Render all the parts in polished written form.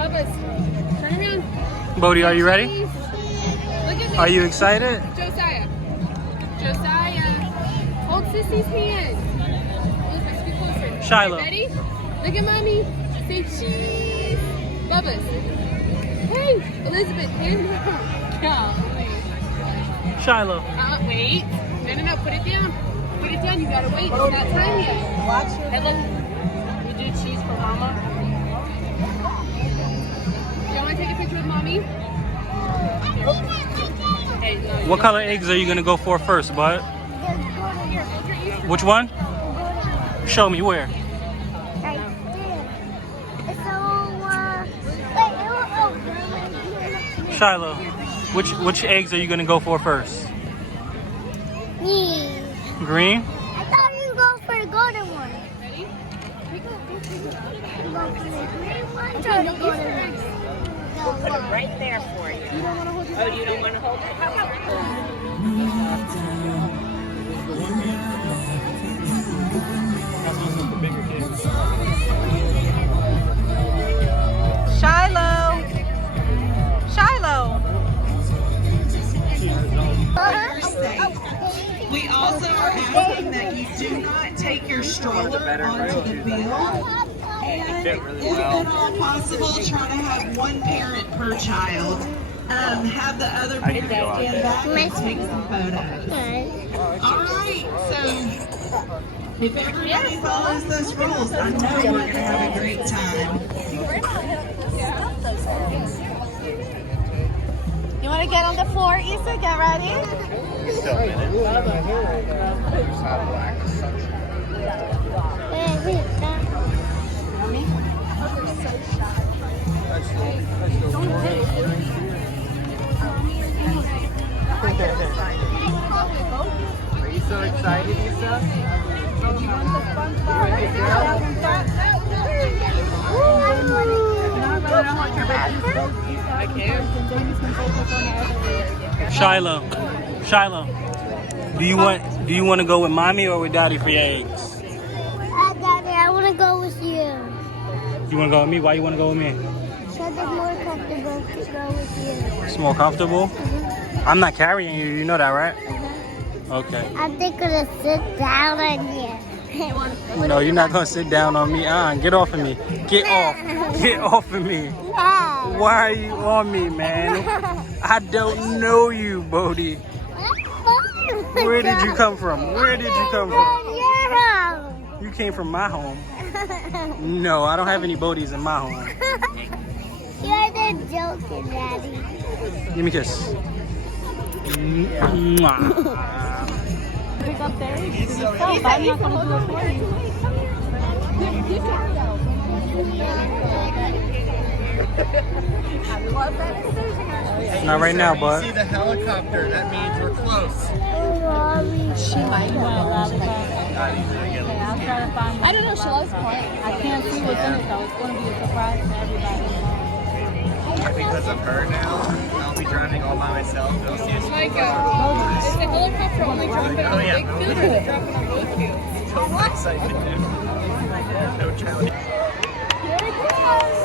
Bubba's. Turn around. Bodie, are you ready? Look at me. Are you excited? Josiah. Josiah. Hold Sissy's hand. Look, let's get closer. Shiloh. Ready? Look at mommy. Say cheese. Bubba's. Hey, Elizabeth, hand her. Golly. Shiloh. Wait. No. Put it down. Put it down. You gotta wait. It's not time yet. Watch your Hey, look. We do cheese for mama. You want to take a picture with mommy? Hey, no, What color eggs are you gonna go for first, bud? Which one? Show me where. Shiloh, which eggs are you gonna go for first? Me. Green? I thought you go for the golden one. Ready? You go for the green one or the golden one? put it right there for you. You don't want to hold your Oh, you don't want to hold it? How about Shiloh! Shiloh! We also are asking that you do not take your stroller onto the field. And if at all possible, try to have one parent per child. Have the other parent stand back and take some photos. All right, so if everybody follows those rules, I know we're going to have a great time. You want to get on the floor, Issa? Get ready. Are you so excited, Issa? Shiloh, do you want to go with mommy or with daddy for your eggs? Daddy, I want to go with you. You want to go with me? Why you want to go with me? Because it's more comfortable to go with you. It's more comfortable? I'm not carrying you, you know that, right? Okay. I'm just going to sit down on you. No, you're not going to sit down on me. Get off of me. Get off. Get off of me. Why are you on me, man? I don't know you, Bodie. Where did you come from? Where did you come from? Your home. You came from my home. No, I don't have any Bodies in my home. You're the joking, Daddy. Give me a kiss. Mwah. pick up there. I'm not going to do it for you. Not right now, bud. See the helicopter, that means we're close. She might want a lollipop. Okay, I'll try to find one. I don't know, she loves playing. I can't see what's in it though. It's going to be a surprise to everybody. Because of her now, I'll be driving all by myself. They'll see us. Like, is the helicopter only dropping on the big field or is it dropping on both fields? So excited. No challenge. Here it goes.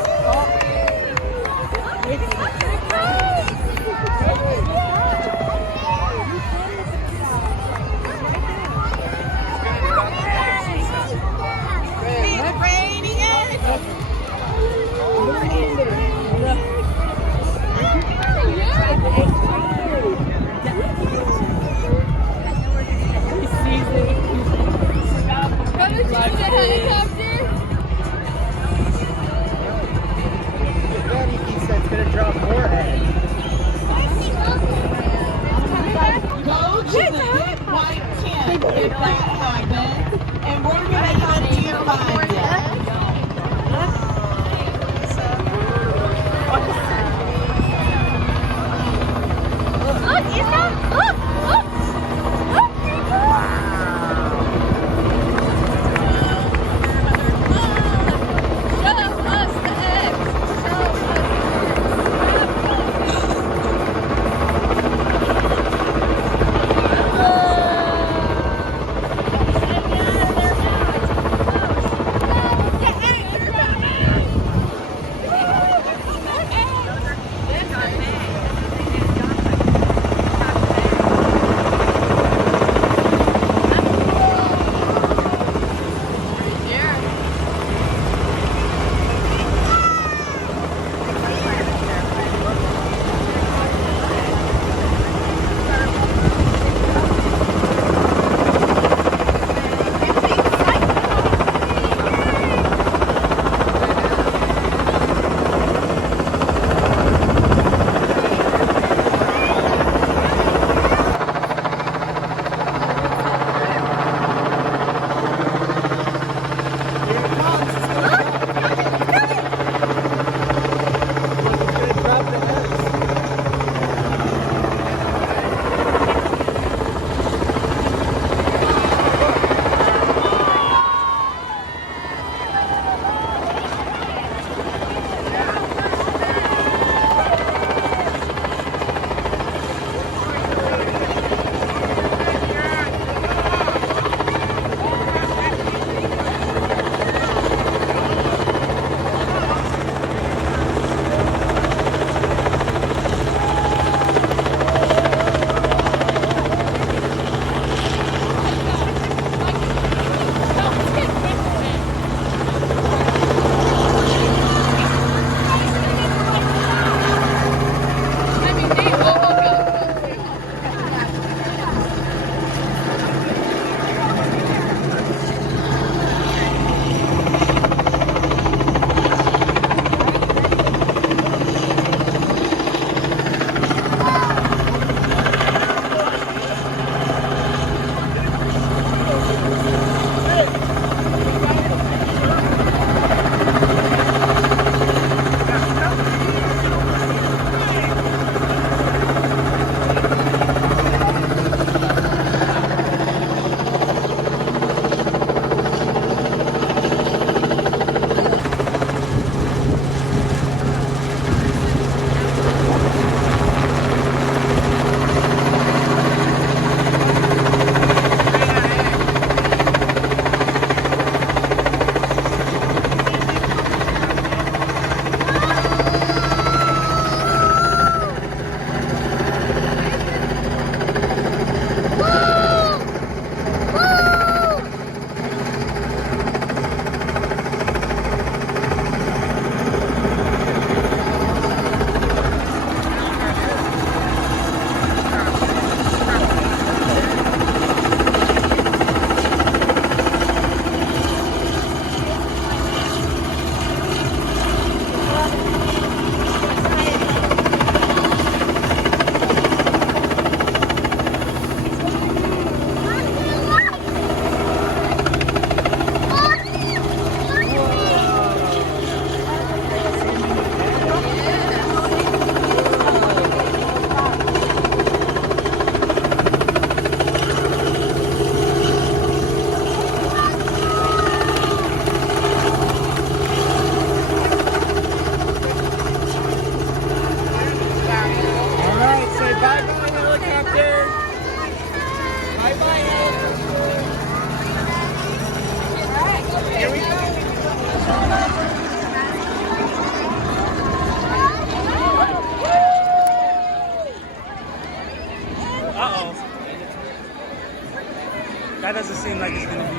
that doesn't seem like it's gonna be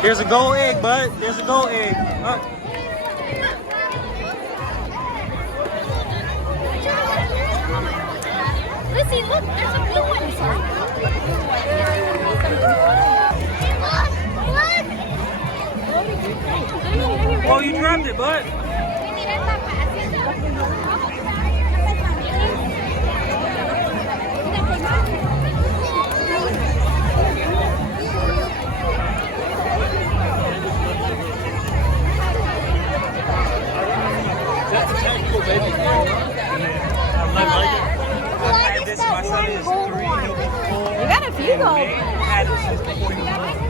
There's a gold egg, bud. There's a gold egg. Oh. Lizzie, look, there's a blue one. Oh, you dropped it, bud. You got a few gold.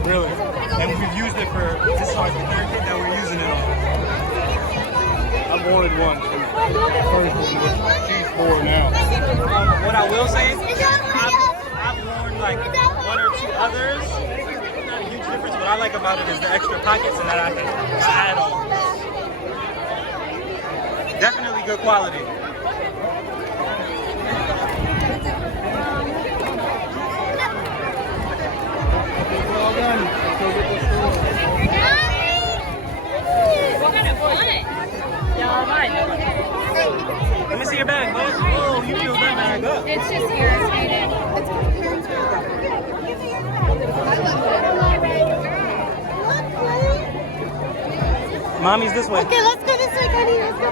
Really? And we've used it for, this is like the third kid that we're using it on. I've wanted one. First one, she's 4 now. What I will say is, I've worn like 1 or 2 others. Not a huge difference. What I like about it is the extra pockets and that I can add on. Definitely good quality. Let me see your bag, bud. Oh, you filled that bag up. It's just irritating. Mommy's this way. Okay, let's go this way, Connie. Let's go.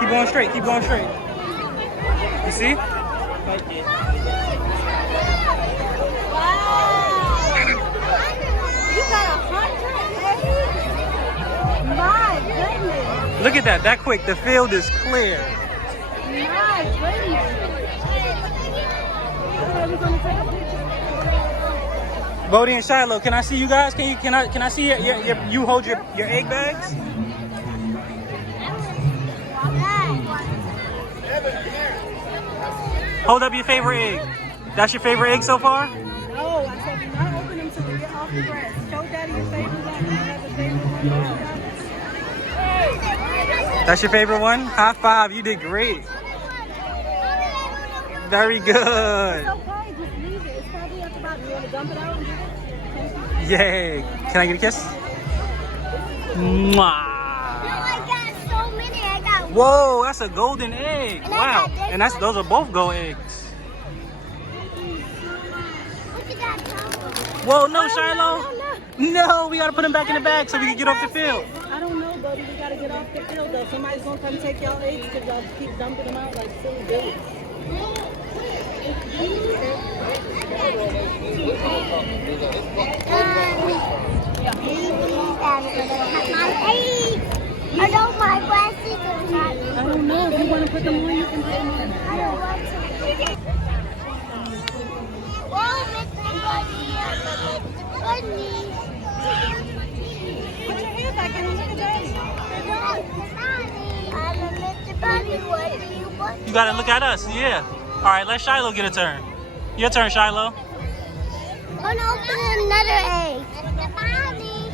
Keep going straight. Keep going straight. You see? My goodness. Look at that. That quick. The field is clear. My goodness. Bodie and Shiloh, can I see you guys? Can I see you hold your egg bags? Hold up your favorite egg. That's your favorite egg so far? No, I said do not open them till we get off the grass. Show Daddy your favorite one. I have a favorite one. That's your favorite one? High five, you did great. Very good. It's okay, just leave it. It's probably at the bottom. You want to dump it out and get it? Yay. Can I get a kiss? Mwah. Whoa, that's a golden egg. Wow. And those are both gold eggs. Whoa, no, Shiloh. No, we gotta put them back in the bag so we can get off the field. I don't know, buddy. We gotta get off the field though. Somebody's gonna come take y'all eggs because y'all keep dumping them out like silly babies. I know my glasses are not. I don't know. If you want to put them on, you can put them on. I don't want to. Whoa, Mr. Bunny. Put your hand back in and look at Daddy. I'm a Mr. Bunny. What do you want? You gotta look at us, yeah. All right, let Shiloh get a turn. Your turn, Shiloh. I'm gonna open another egg. Mr. Bunny.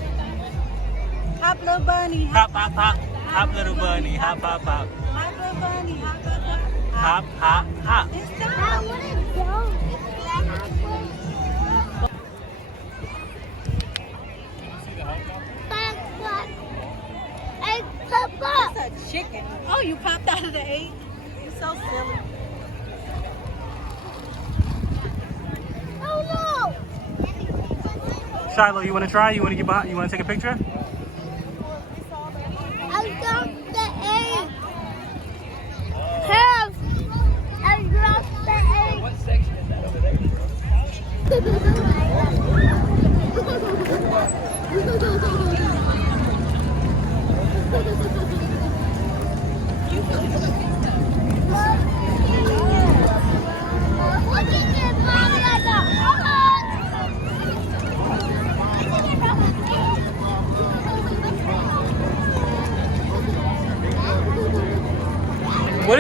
Hop, little bunny. Hop, hop, hop. Hop, little bunny. Hop, hop, hop. Hop, little bunny. Hop, hop, hop. Hop, hop, hop. It's the I want to go. Egg pop up. That's a chicken. Oh, you popped out of the egg? You're so silly. Oh no! Shiloh, you wanna try? You wanna get behind? You wanna take a picture? I dropped the egg. Have I dropped the egg? What section is that over there?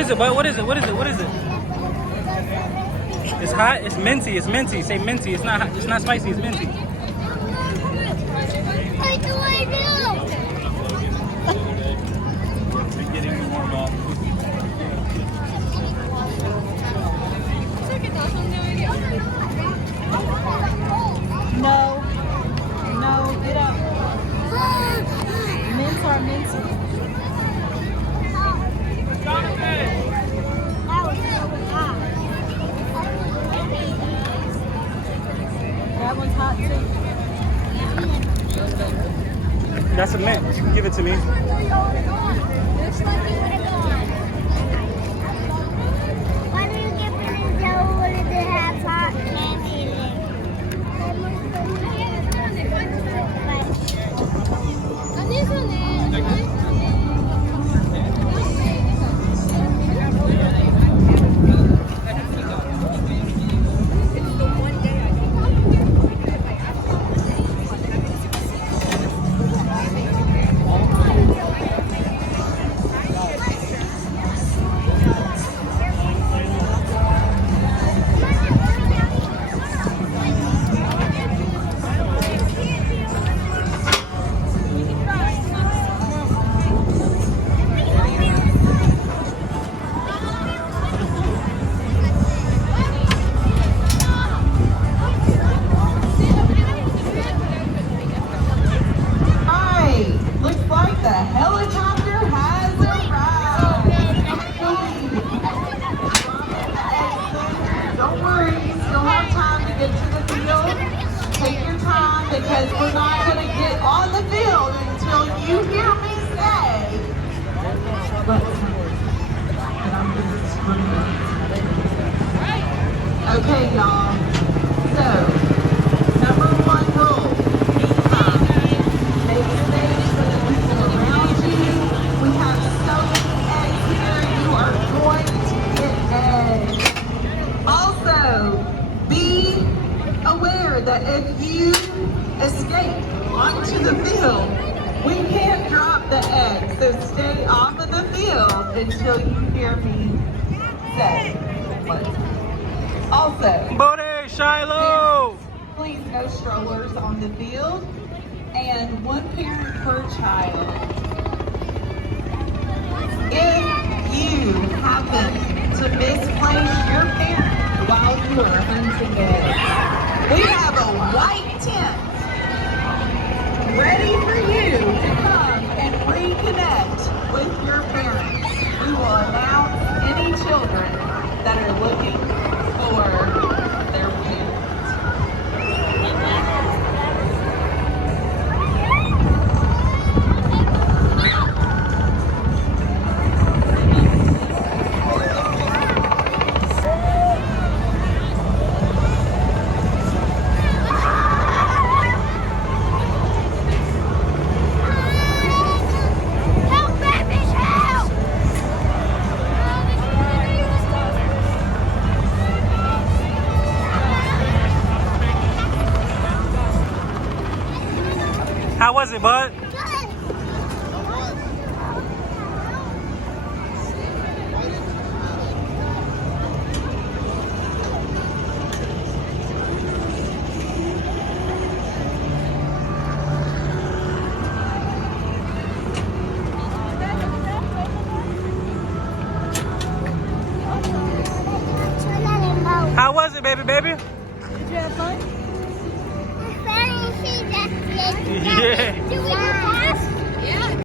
is it, bud? What is it? What is it? What is it? It's hot. It's minty. It's minty. Say minty. It's not hot. It's not spicy. It's minty. What do I do? No. No, get up. Mints are minty. That one's hot too. That's a mint. Give it to me. Looks like you would have gone. Why do you give me the dough when it has hot candy in it? And this one is. Hi, looks like the helicopter has arrived. Don't worry, you still have time to get to the field. Take your time because we're not going to get on the field until you hear me say. Okay, y'all. So, number one rule. Make space for the people around you. We have so many eggs here. You are going to get eggs. Also, be aware that if you escape onto the field, we can't drop the eggs. So stay off of the field until you hear me say. Also, Bodie, Shiloh. please no strollers on the field and one parent per child. If you happen to misplace your parent while you are hunting eggs, we have a white tent ready for you to come and reconnect with your parents. We will announce any children that are looking for their parents. Help, babies, help! How was it, bud? How was it, baby? Did you have fun? Yeah. Yeah.